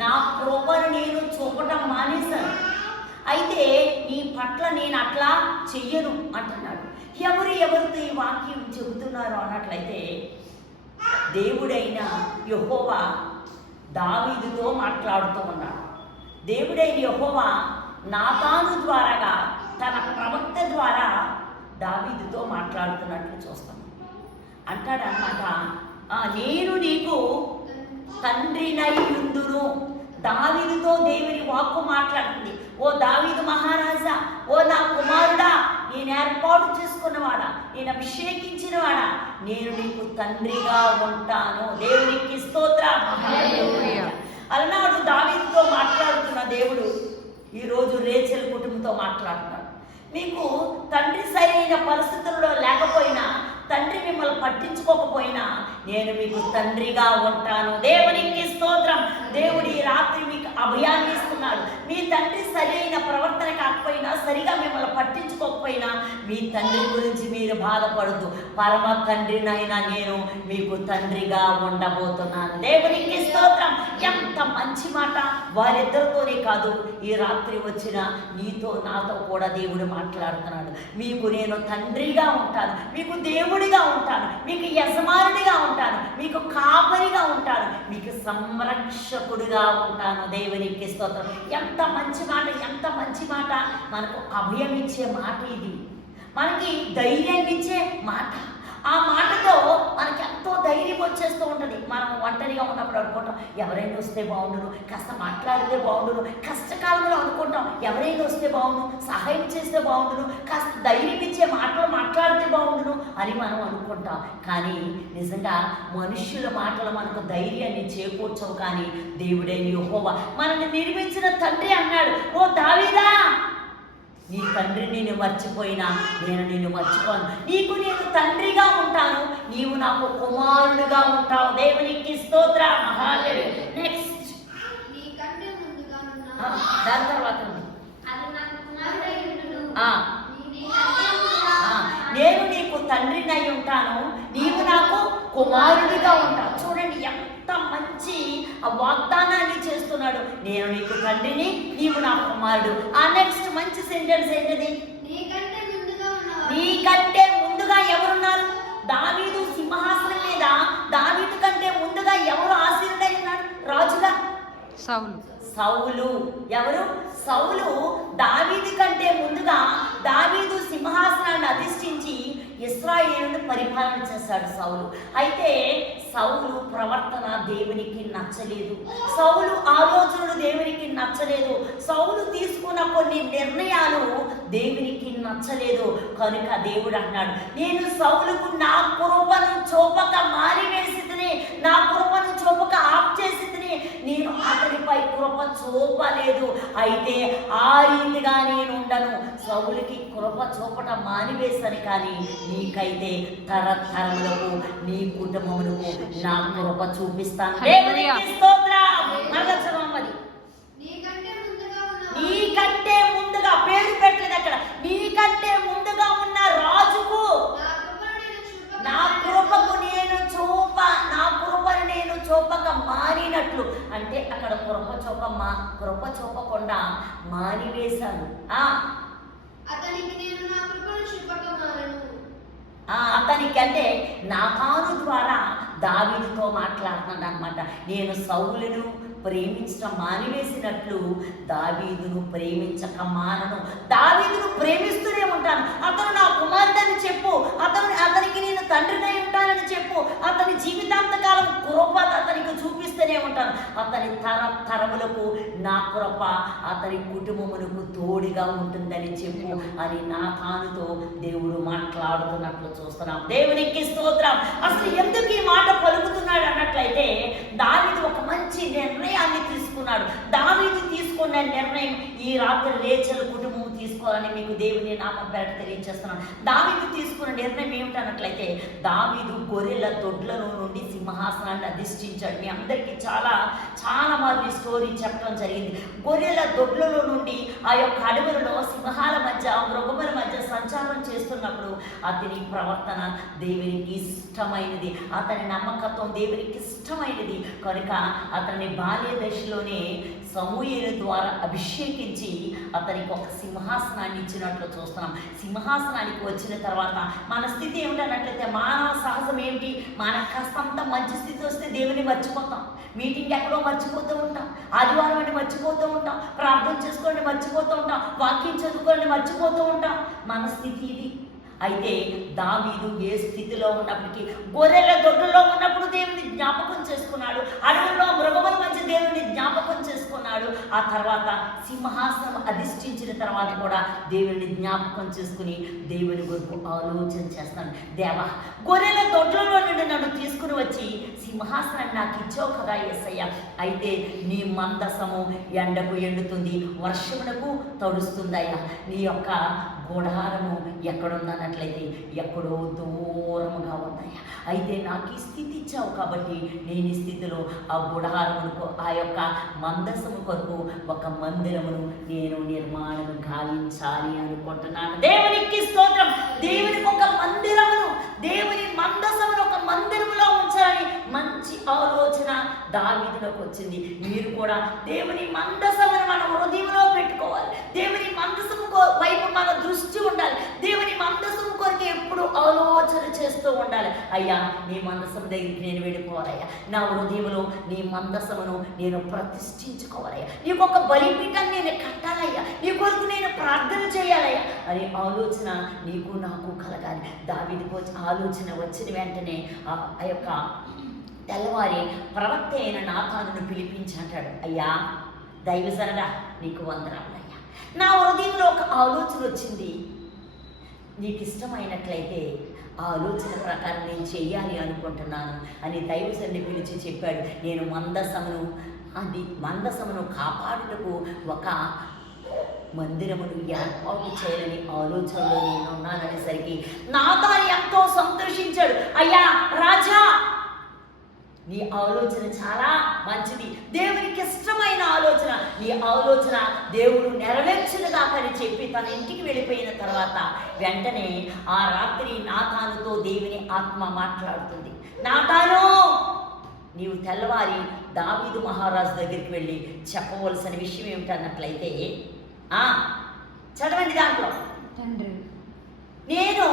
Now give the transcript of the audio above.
నా కృపను నేను చూపటం మానేశాను. అయితే నీ పట్ల నేను అట్లా చెయ్యను అంటున్నాడు. ఎవరు ఎవరితో ఈ వాక్యం చెబుతున్నారు అన్నట్లయితే దేవుడైన యహోవా దావీదుతో మాట్లాడుతూ ఉన్నాడు. దేవుడైన యహోవా నాతాను ద్వారాగా తన ప్రవక్త ద్వారా దావీదుతో మాట్లాడుతున్నట్లు చూస్తాం. అంటాడనమాట నేను నీకు తండ్రినై దావీదుతో దేవుని వాక్కు మాట్లాడుతుంది. ఓ దావీదు మహారాజా ఓ నా కుమారుడా నేను ఏర్పాటు చేసుకున్నవాడా నేను అభిషేకించినవాడా నేను నీకు తండ్రిగా ఉంటాను. దేవునికి స్తోత్ర. అలనాడు దావీదుతో మాట్లాడుతున్న దేవుడు ఈరోజు రేచల్ కుటుంబంతో మాట్లాడుతున్నాడు. మీకు తండ్రి సరైన పరిస్థితుల్లో లేకపోయినా తండ్రి మిమ్మల్ని పట్టించుకోకపోయినా నేను మీకు తండ్రిగా ఉంటాను. దేవునికి స్తోత్రం. దేవుడు ఈ రాత్రి మీకు అభయాన్ని ఇస్తున్నాడు. మీ తండ్రి సరైన ప్రవర్తన కాకపోయినా సరిగా మిమ్మల్ని పట్టించుకోకపోయినా మీ తండ్రి గురించి మీరు బాధపడద్దు. పరమ తండ్రినైనా నేను మీకు తండ్రిగా ఉండబోతున్నాను. దేవునికి స్తోత్రం. ఎంత మంచి మాట. వారిద్దరితోనే కాదు ఈ రాత్రి వచ్చిన నీతో నాతో కూడా దేవుడు మాట్లాడుతున్నాడు. మీకు నేను తండ్రిగా ఉంటాను. మీకు దేవుడిగా ఉంటాను. మీకు యజమానుడిగా ఉంటాను మీకు కాపరిగా ఉంటాను. మీకు సంరక్షకుడిగా ఉంటాను. దేవునికి స్తోత్రం. ఎంత మంచి మాట ఎంత మంచి మాట. మనకు అభయం ఇచ్చే మాట ఇది. మనకి ధైర్యం ఇచ్చే మాట. ఆ మాట వచ్చేస్తూ ఉంటుంది. మనం ఒంటరిగా ఉన్నప్పుడు అనుకుంటాం ఎవరైనా వస్తే బాగుండును కాస్త మాట్లాడితే బాగుండును కష్టకాలంలో అనుకుంటాం ఎవరైనా వస్తే బాగుండు సహాయం చేస్తే బాగుండును కాస్త ధైర్యం ఇచ్చే మాటలు మాట్లాడితే బాగుండును అని మనం అనుకుంటాం. కానీ నిజంగా మనుషుల మాటలు మనకు ధైర్యాన్ని చేకూర్చవు కానీ దేవుడైన యహోవా మనల్ని నిర్మించిన తండ్రి అన్నాడు. ఓ దావీదా! నీ తండ్రి నేను మర్చిపోయినా నేను నిన్ను మర్చిపోను. నీకు నేను తండ్రిగా ఉంటాను నీవు నాకు కుమారుడుగా ఉంటావు. దేవునికి స్తోత్ర. నెక్స్ట్ నీకంటే ముందుగానున్న దాని తర్వాత నేను తండ్రినై ఉంటాను. నీవు నాకు కుమారుడిగా ఉంటావు. చూడండి ఎంత మంచి ఆ వాగ్దానాన్ని చేస్తున్నాడు. నేను నీకు తండ్రిని నీవు నా కుమారుడు. ఆ నెక్స్ట్ మంచి సెంటెన్స్ ఏంటిది? నీకంటే ముందుగా ఉన్నవాడు. నీకంటే ముందుగా ఎవరున్నారు? దావీదు సింహాసనం మీద. దావీదు కంటే ముందుగా ఎవరు ఆశీనుడై ఉన్నాడు రాజుగా. సౌలు. సౌలు. ఎవరు? సౌలు దావీదు కంటే ముందుగా దావీదు ఇస్రాయేలును పరిపాలన చేశాడు సౌలు. అయితే సౌలు ప్రవర్తన దేవునికి నచ్చలేదు. సౌలు ఆలోచనలు దేవునికి నచ్చలేదు. సౌలు తీసుకున్న కొన్ని నిర్ణయాలు దేవునికి నచ్చలేదు. కనుక దేవుడు అన్నాడు నేను సౌలుకు నా కృపను చూపక మారివేసి నా కృపను చూపక ఆప్ చేసి నేను అతనిపై కృప చూపలేదు. అయితే ఆ రీతిగా నేను ఉండను. సౌలుకి కృప చూపటం మానివేశాను కానీ నీకైతే తరతరములకు నీ కుటుంబములకు నా కృప చూపిస్తాను. నీకంటే ముందుగా పేరు పెట్టలేదు అక్కడ నీకంటే ముందుగా ఉన్న రాజుకు నా కృపను నా కృపకు నేను చూపక నేను చూప నా కృపను నేను చూపక మారినట్లు అంటే అక్కడ కృప చూప మా కృప చూపకుండా ఆ. అతనికి నేను నా కృపను ఆ, అంటే నాకాను ద్వారా దావీదుతో మాట్లాడుతున్నాడు అనమాట నేను సౌలును ప్రేమించడం మానివేసినట్లు దావీదును ప్రేమించక మానను. దావీదును ప్రేమిస్తూనే ఉంటాను. అతను నా కుమారుడని చెప్పు. అతను అతనికి నేను తండ్రినై ఉంటానని చెప్పు అతని జీవితాంతకాలం కృప అతనికి చూపిస్తూనే ఉంటాను. అతని తర తరములకు నా కృప అతని కుటుంబములకు తోడుగా ఉంటుందని చెప్పు. అని నా తానుతో దేవుడు మాట్లాడుతున్నట్లు చూస్తున్నాం. దేవునికి స్తోత్రం. అసలు ఎందుకు ఈ మాట పలుకుతున్నాడు అన్నట్లయితే దానికి ఒక మంచి నిర్ణయాన్ని తీసుకున్నాడు. దానికి తీసుకున్న నిర్ణయం ఈ రాత్రి రేచల కుటుంబం తీసుకోవాలని మీకు దేవుని నామం పేరట తెలియజేస్తున్నాను దావీదు తీసుకున్న నిర్ణయం ఏమిటన్నట్లయితే దావీదు గొర్రెల దొడ్లలో నుండి సింహాసనాన్ని అధిష్ఠించాడు. మీ అందరికీ చాలా చాలా వారిని స్టోరీ చెప్పడం జరిగింది. గొర్రెల దొడ్లలో నుండి ఆ యొక్క అడవులలో సింహాల మధ్య మృగముల మధ్య సంచారం చేస్తున్నప్పుడు అతని ప్రవర్తన దేవునికి ఇష్టమైనది. అతని నమ్మకత్వం దేవునికి ఇష్టమైనది. కనుక అతని బాల్య దశలోనే సమూహల ద్వారా అభిషేకించి అతనికి ఒక సింహాసనాన్ని ఇచ్చినట్లు చూస్తున్నాం. సింహాసనానికి వచ్చిన తర్వాత మన స్థితి ఏమిటన్నట్లయితే మానవ సహజం ఏమిటి? మన కాస్తంత మంచి స్థితి వస్తే దేవుని మర్చిపోతాం. మీటింగ్ ఎక్కడో మర్చిపోతూ ఉంటాం. ఆదివారం అని మర్చిపోతూ ఉంటాం. ప్రార్థన చేసుకోండి మర్చిపోతూ ఉంటాం. వాక్యం చదువుకోండి మర్చిపోతూ ఉంటాం. మన స్థితి ఇది. అయితే దావీదు ఏ స్థితిలో ఉన్నప్పటికీ గొర్రెల దొడ్డులో ఉన్నప్పుడు దేవుని జ్ఞాపకం చేసుకున్నాడు. అడవుల్లో మృగములు మధ్య దేవుని జ్ఞాపకం చేసుకున్నాడు ఆ తర్వాత సింహాసనం అధిష్ఠించిన తర్వాత కూడా దేవుని జ్ఞాపకం చేసుకుని దేవుని కొరకు ఆలోచన చేస్తాను దేవ గొర్రెల దొడ్లలో నుండి నన్ను తీసుకుని వచ్చి సింహాసనాన్ని నాకు ఇచ్చావు కదా ఎస్సయ్య అయితే నీ మందసము ఎండకు ఎండుతుంది వర్షమునకు తడుస్తుందయ్యా. నీ యొక్క గుడారము ఎక్కడుందన్నట్లయితే ఎక్కడో దూరముగా ఉన్నాయా? అయితే నాకు ఈ స్థితి ఇచ్చావు కాబట్టి నేను ఈ స్థితిలో ఆ గుడారమునకు ఆ యొక్క మందసము కొరకు ఒక మందిరమును నేను నిర్మాణం గావించాలి అనుకుంటున్నాను. దేవునికి స్తోత్రం. దేవునికి ఒక మందిరమును దేవుని మందసమును ఒక మందిరములో ఉంచాలని మంచి ఆలోచన దావీదులకు వచ్చింది. మీరు కూడా దేవుని మందసమును మన హృదయంలో పెట్టుకోవాలి. దేవుని మందసము వైపు మన దృష్టి ఉండాలి. దేవుని మందసము కొరకు ఎప్పుడు ఆలోచన చేస్తూ ఉండాలి. అయ్యా నీ మందసం దగ్గరికి నేను వెళ్ళిపోవాలయ్యా. నా హృదయంలో నీ మందసమును నేను ప్రతిష్ఠించుకోవాలయ్యా. నీకు ఒక బలిపీఠాన్ని నేను కట్టాలయ్యా. నీ కొరకు నేను ప్రార్థన చేయాలయ్యా. అనే ఆలోచన నీకు నాకు కలగాలి. దావిదికి వచ్చి ఆలోచన వచ్చిన వెంటనే ఆ ఆ యొక్క తెల్లవారి ప్రవక్త అయిన నాథాను పిలిపించి అంటాడు అయ్యా దైవజనడా నీకు వందనాలయ్యా నా హృదయంలో ఒక ఆలోచన వచ్చింది. నీకు ఇష్టమైనట్లయితే ఆ ఆలోచన ప్రకారం నేను చేయాలి అనుకుంటున్నాను అని దైవసన్ని పిలిచి చెప్పాడు. నేను మందసమును అది మందసమును కాపాడుటకు ఒక మందిరమును ఏర్పాటు చేయాలని ఆలోచనలో నేను ఉన్నాననేసరికి నాథాన్ ఎంతో సంతోషించాడు. అయ్యా రాజా నీ ఆలోచన చాలా మంచిది. దేవునికి ఇష్టమైన ఆలోచన. నీ ఆలోచన దేవుడు నెరవేర్చునుగాకని చెప్పి తన ఇంటికి వెళ్ళిపోయిన తర్వాత వెంటనే ఆ రాత్రి నాథానుతో దేవుని ఆత్మ మాట్లాడుతుంది. నాథాను నీవు తెల్లవారి దావీదు మహారాజు దగ్గరికి వెళ్ళి చెప్పవలసిన విషయం ఏమిటన్నట్లయితే ఆ చదవండి దాంట్లో. నేను